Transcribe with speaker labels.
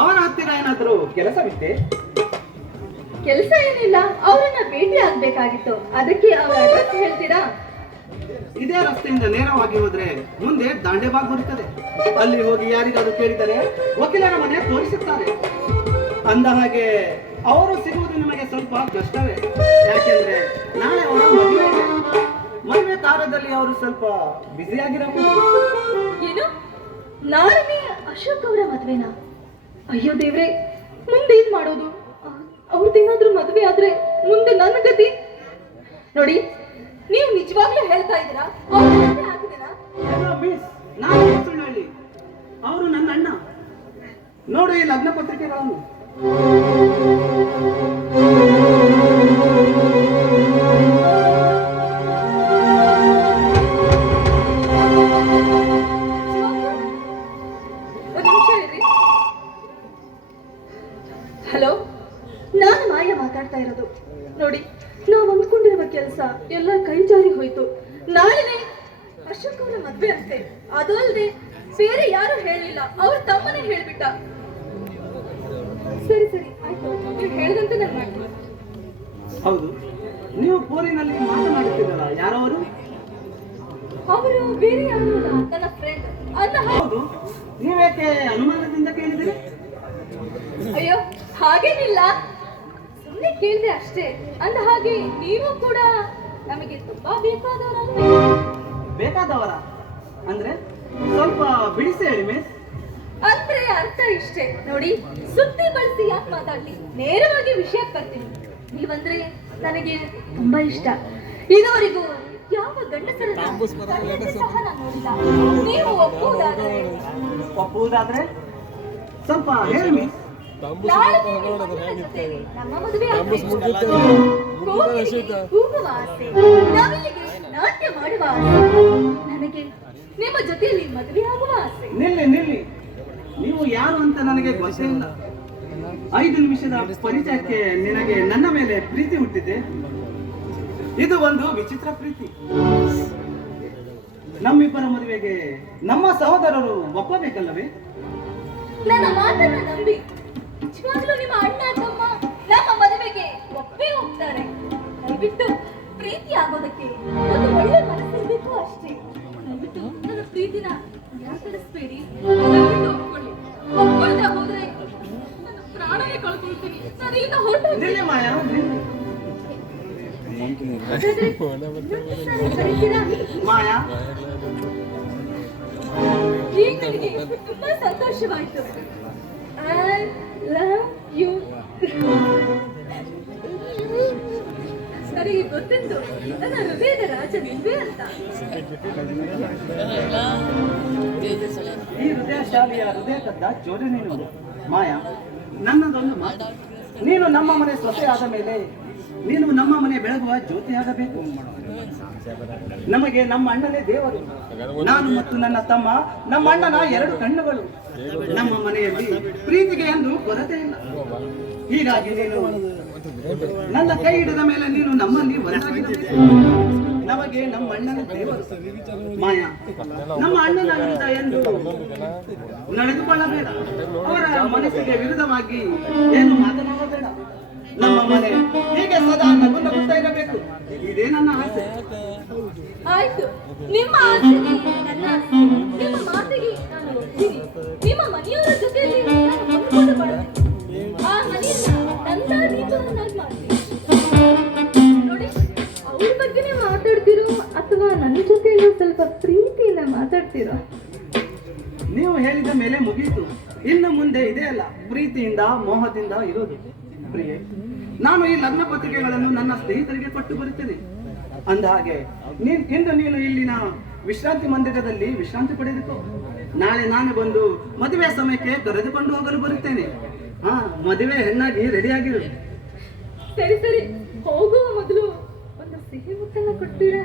Speaker 1: ಅವನ ಹತ್ತಿರ ಏನಾದರೂ ಕೆಲಸವಿತ್ತೆ
Speaker 2: ಕೆಲಸ ಏನಿಲ್ಲ ಅವರನ್ನ ಭೇಟಿ ಆಗ್ಬೇಕಾಗಿತ್ತು. ಅದಕ್ಕೆ ಅವರ ಅಡ್ರೆಸ್ ಹೇಳ್ತೀರಾ?
Speaker 1: ಇದೇ ರಸ್ತೆಯಿಂದ ನೇರವಾಗಿ ಹೋದ್ರೆ ಮುಂದೆ ದಾಂಡೆಬಾಗ್ ಬರುತ್ತದೆ. ಅಲ್ಲಿ ಹೋಗಿ ಯಾರಿಗಾದ್ರೂ ಕೇಳಿದರೆ ವಕೀಲರ ಮನೆ ತೋರಿಸುತ್ತಾರೆ. ಅಂದ ಹಾಗೆ ಅವರು ಸಿಗುವುದು ನಿಮಗೆ ಸ್ವಲ್ಪ ಕಷ್ಟವೇ. ಯಾಕೆಂದ್ರೆ ನಾಳೆ ಅವರ ಮದುವೆ. ಮದುವೆ ತಾರದಲ್ಲಿ ಅವರು ಸ್ವಲ್ಪ ಬ್ಯುಸಿಯಾಗಿರಬಹುದು
Speaker 2: ಏನು? ನಾಳೆ ಅಶೋಕ್ ಅವರ ಮದ್ವೆನಾ? ಅಯ್ಯೋ ದೇವ್ರೆ ಏನ್ ಮಾಡೋದು? ಅವ್ರದ್ದೇನಾದ್ರೂ ಮದುವೆ ಆದ್ರೆ ಮುಂದೆ ನನ್ನ ಗತಿ? ನೋಡಿ, ನೀವು ನಿಜವಾಗ್ಲೂ ಹೇಳ್ತಾ ಇದ್ದೀರಾ? ಅವ್ರ
Speaker 1: ನನ್ನ ಅಣ್ಣ. ನೋಡಿ, ಲಗ್ನ ಪತ್ರಿಕೆಗಳನ್ನು.
Speaker 2: ಹಲೋ? ನಾನು ಮಾಯ ಮಾತಾಡ್ತಾ ಇರೋದು. ನೋಡಿ ನಾವು ಅಂದ್ಕೊಂಡಿರುವ ಕೆಲಸ ಎಲ್ಲ ಕೈ ಜಾರಿ ಹೋಯ್ತು. ನಾಳೆ ಅಶೋಕ್ ಅವರ ಮದ್ವೆ ಅಂತೆ. ಅದು ಅಲ್ಲದೆ ಬೇರೆ ಯಾರು ಹೇಳಲಿಲ್ಲ ಅವ್ರ ತಮ್ಮನೇ ಹೇಳ್ಬಿಟ್ಟ. ಸರಿ ಸರಿ ಆಯ್ತು. ನೀವು ಹೇಳ್ದಂತೆ ನಾನು ಮಾಡ್ತೀನಿ.
Speaker 1: ಹೌದು. ನೀವು ಫೋನಿನಲ್ಲಿ ಮಾತನಾಡುತ್ತಿದ್ದಾರ ಯಾರವರು?
Speaker 2: ಅವರು ಬೇರೆ ಯಾರು ನನ್ನ ಫ್ರೆಂಡ್ ಅಲ್ಲ
Speaker 1: ಹೌದು. ನೀವೇಕೆ ಅನುಮಾನದಿಂದ ಕೇಳಿದಿರಿ
Speaker 2: ಅಯ್ಯೋ ಹಾಗೇನಿಲ್ಲ. ಸುಮ್ಮನೆ ಕೇಳಿದೆ ಅಷ್ಟೇ. ಅಂದ ಹಾಗೆ ನೀವು ಕೂಡ ನಮಗೆ ತುಂಬಾ ಬೇಕಾದವರ
Speaker 1: ಬೇಕಾದವರ? ಅಂದ್ರೆ ಸ್ವಲ್ಪ ಬಿಡಿಸಿ ಹೇಳಿ ಮಿಸ್
Speaker 2: ಅಂದ್ರೆ ಅರ್ಥ ಇಷ್ಟೇ. ನೋಡಿ ಸುದ್ದಿ ಬಳಸಿ ಯಾಕೆ ಮಾತಾಡ್ಲಿ? ನೇರವಾಗಿ ವಿಷಯಕ್ಕೆ ಬರ್ತೀನಿ. ನೀವಂದ್ರೆ ನನಗೆ ತುಂಬಾ ಇಷ್ಟ. ಇದುವರೆಗೂ ಯಾವ ಗಂಡಸರನ್ನ ಕಣ್ಣಲ್ಲಿ ಸಹ ನಾನು ನೋಡಿಲ್ಲ. ನೀವು ಒಪ್ಪುವುದಾದ್ರೆ?
Speaker 1: ಒಪ್ಪುವುದಾದ್ರೆ? ಸ್ವಲ್ಪ ಹೇಳಿ.
Speaker 2: ನಾಟ್ಯ ಮಾಡುವ ನನಗೆ ನಿಮ್ಮ ಜೊತೆಯಲ್ಲಿ ಮದುವೆ ಆಗುವ ಆಸೆ.
Speaker 1: ನಿಲ್ಲಿ ನಿಲ್ಲಿ. ನೀವು ಯಾರು ಅಂತ ನನಗೆ ಗೊತ್ತೇ ಇಲ್ಲ. ಐದು ನಿಮಿಷದ ಪರಿಚಯಕ್ಕೆ ನಿನಗೆ ನನ್ನ ಮೇಲೆ ಪ್ರೀತಿ ಹುಟ್ಟಿದೆ. ಇದು ಒಂದು ವಿಚಿತ್ರ ಪ್ರೀತಿ. ನಮ್ಮಿಬ್ಬರ ಮದುವೆಗೆ ನಮ್ಮ ಸಹೋದರರು ಒಪ್ಪಬೇಕಲ್ಲವೇ?
Speaker 2: ನನ್ನ ಮಾತನ್ನ ನಂಬಿ. ನಿಜವಾಗ್ಲೂ ನಿಮ್ಮ ಅಣ್ಣ ತಮ್ಮ ನಮ್ಮ ಮದುವೆಗೆ ಒಪ್ಪೇ ಹೋಗ್ತಾರೆ. ದಯವಿಟ್ಟು ಪ್ರೀತಿ ಆಗೋದಕ್ಕೆ ಒಂದು ಒಳ್ಳೆ ಮನಸ್ಸಿರ್ಬೇಕು ಅಷ್ಟೇ. ದಯವಿಟ್ಟು ನನ್ನ ಪ್ರೀತಿನ ನಿರಾಕರಿಸ್ಬೇಡಿ. ದಯವಿಟ್ಟು ಒಪ್ಕೊಳ್ಳಿ. ಒಪ್ಕೊಳ್ದೆ ಹೋದ್ರೆ ನನ್ನ ಪ್ರಾಣವೇ ಕಳ್ಕೊಳ್ತೀನಿ. ಸರಿಯಿಂದ ಹೊರಟು
Speaker 1: ನಿಲ್ಲಿ ಮಾಯಾ. ಮಾಯಾ.
Speaker 2: ಈಗ ನನಗೆ ತುಂಬಾ ಸಂತೋಷವಾಯ್ತು. ಐ ಲವ್ ಯು ಸರಿ ಗೊತ್ತಿತ್ತು ನನ್ನ ಹೃದಯದ ರಾಜ ನಿಲ್ವೇ ಅಂತ.
Speaker 1: ಈ ಹೃದಯ ಶಾಲೆಯ ಹೃದಯ ಕದ್ದ ಜೋಡಿ ನೀನು ಮಾಯಾ ನನ್ನದೊಂದು ಮಾತು. ನೀನು ನಮ್ಮ ಮನೆ ಸೊಸೆ ಆದ ಮೇಲೆ ನೀನು ನಮ್ಮ ಮನೆ ಬೆಳಗುವ ಜ್ಯೋತಿಯಾಗಬೇಕು ನಮಗೆ ನಮ್ಮ ಅಣ್ಣನೇ ದೇವರು. ನಾನು ಮತ್ತು ನನ್ನ ತಮ್ಮ, ನಮ್ಮ ಅಣ್ಣನ ಎರಡು ಕಣ್ಣುಗಳು. ನಮ್ಮ ಮನೆಯಲ್ಲಿ ಪ್ರೀತಿಗೆ ಎಂದು ಕೊರತೆ ಇಲ್ಲ. ಹೀಗಾಗಿ ನೀನು ನನ್ನ ಕೈ ಹಿಡಿದ ಮೇಲೆ ನೀನು ನಮ್ಮಲ್ಲಿ ನಮಗೆ ನಮ್ಮ ಅಣ್ಣನ ದೇವರು. ಮಾಯಾ, ನಮ್ಮ ಅಣ್ಣನ ವಿರುದ್ಧ ಎಂದು ನಡೆದುಕೊಳ್ಳಬೇಡ. ಅವರ ಮನಸ್ಸಿಗೆ ವಿರುದ್ಧವಾಗಿ ಏನು ಮಾತನಾಡಬೇಡ. ನಮ್ಮ ಮನೆ ಹೀಗೆ ಸದಾ ನಗು ನಗುತ್ತಾ ಇರಬೇಕು ಇದೇ ನನ್ನ ಆಸೆ
Speaker 2: ನಿಮ್ಮ ಆಸೆಗೆ ನನ್ನ ಆಸೆ. ನಿಮ್ಮ ಮಾತಿಗೆ ನಾನು ಒಪ್ತೀನಿ. ನಿಮ್ಮ ಮನೆಯವರ ಜೊತೆಯಲ್ಲಿ ನಾನು ಹೊಂದ್ಕೊಂಡು ಆ ಮನೆಯನ್ನ ನನ್ನ ಜೀವನನ್ನಾಗಿ ಮಾಡ್ತೀನಿ ನೋಡಿ ಬಗ್ಗೆನೇ ಮಾತಾಡ್ತಿರೋ ಅಥವಾ ನನ್ನ ಸ್ವಲ್ಪ ಪ್ರೀತಿಯಿಂದ ಮಾತಾಡ್ತಿರೋ?
Speaker 1: ನೀವು ಹೇಳಿದ ಮೇಲೆ ಮುಗಿಯಿತು ಇನ್ನು ಮುಂದೆ ಇದೆ ಅಲ್ಲ, ಪ್ರೀತಿಯಿಂದ, ಮೋಹದಿಂದ ಇರೋದು. ಪ್ರಿಯೆ, ನಾನು ಈ ಲಗ್ನ ಪತ್ರಿಕೆಗಳನ್ನು ನನ್ನ ಸ್ನೇಹಿತರಿಗೆ ಕೊಟ್ಟು ಬರುತ್ತೇನೆ. ಅಂದ ಹಾಗೆ, ನೀನ್ ಇಂದು ನೀನು ಇಲ್ಲಿನ ವಿಶ್ರಾಂತಿ ಮಂದಿರದಲ್ಲಿ ವಿಶ್ರಾಂತಿ ಪಡೆದುಕೋ. ನಾಳೆ ನಾನು ಬಂದು ಮದುವೆ ಸಮಯಕ್ಕೆ ಕರೆದುಕೊಂಡು ಹೋಗಲು ಬರುತ್ತೇನೆ. ಹಾ, ಮದುವೆ ಹೆಣ್ಣಾಗಿ ರೆಡಿಯಾಗಿರು.
Speaker 2: ಸರಿ ಸರಿ. ಹೋಗುವ ಮೊದಲು ಒಂದು ಸಿಹಿ ಮುತ್ತನ್ನ ಕೊಡ್ತೀರಾ?